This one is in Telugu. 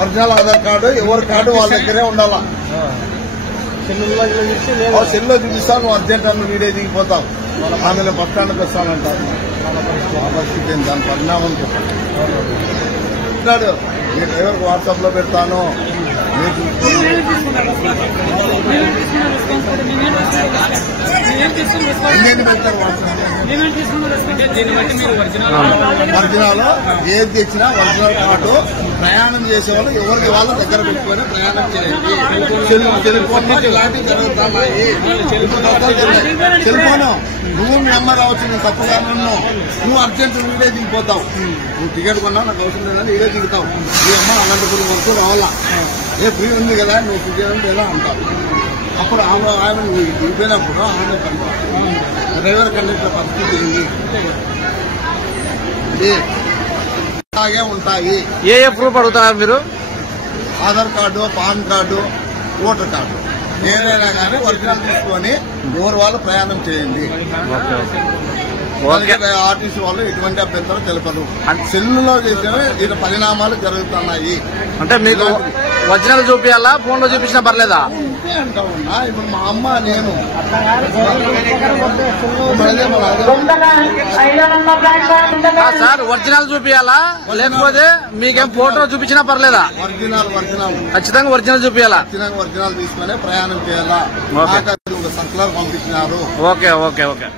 ఒరిజినల్ ఆధార్ కార్డు ఎవరి కార్డు వాళ్ళ దగ్గరే ఉండాలా. సెల్లో చూపిస్తావు, నువ్వు అర్జెంట్ అన్న వీడియో దిగిపోతావు. ఆమె బస్ స్టాండ్కి వస్తానంటారు. దాని పరిణామం చెప్పాడు. మీ డ్రైవర్కి వాట్సాప్ లో పెడతాను. ఎన్ని పెడతారు ఒరిజినల్ ఏది తెచ్చినా ఒరిజినల్ కార్డు. ప్రయాణం చేసేవాళ్ళు ఎవరికి వాళ్ళ దగ్గర పెట్టుకొని ప్రయాణం చేయండి. సెల్ ఫోన్ ఇలాంటివి జరుగుతున్నాయి. సెల్ ఫోన్ నువ్వు మీ అమ్మ రావచ్చు, నేను తప్పుగా నువ్వు అర్జెంట్ వీడియో దిగిపోతావు. నువ్వు టికెట్ కొన్నావు, నాకు అవసరం లేదని వీడియో దిగుతావు. మీ అమ్మ అనంతపురం వరకు రావాలా. ఏ ఫ్రీ ఉంది కదా, నువ్వు టికెట్ లేదా అంటావు. అప్పుడు ఆమె నువ్వు దిగిపోయినప్పుడు ఆమె డ్రైవర్ కండక్టర్ పరిస్థితి ఏంది? అలాగే ఉంటాయి. ఏ ప్రూఫ్ అడుగుతున్నారు మీరు? Aadhaar card, pan card, voter card ఏదైనా కానీ ఒరిజినల్ తీసుకొని ఊరు వాళ్ళు ప్రయాణం చేయండి. ఆర్టీసీ వాళ్ళు ఎటువంటి అభ్యంతరం తెలపదు. సెల్లులో చేసే దీని పరిణామాలు జరుగుతున్నాయి. అంటే మీకు ఒరిజినల్ చూపించాలా, ఫోన్ లో చూపించినా పర్లేదా? అంటా ఉన్నా. ఇప్పుడు మా అమ్మ నేను సార్ ఒరిజినల్ చూపించాలా, లేకపోతే మీకేం ఫోటో చూపించినా పర్లేదా? ఒరిజినల్ ఖచ్చితంగా ఒరిజినల్ చూపించాలా. ఒరిజినల్ తీసుకునే ప్రయాణం చేయాలా. సర్కులర్ పంపించినారు. Okay okay okay.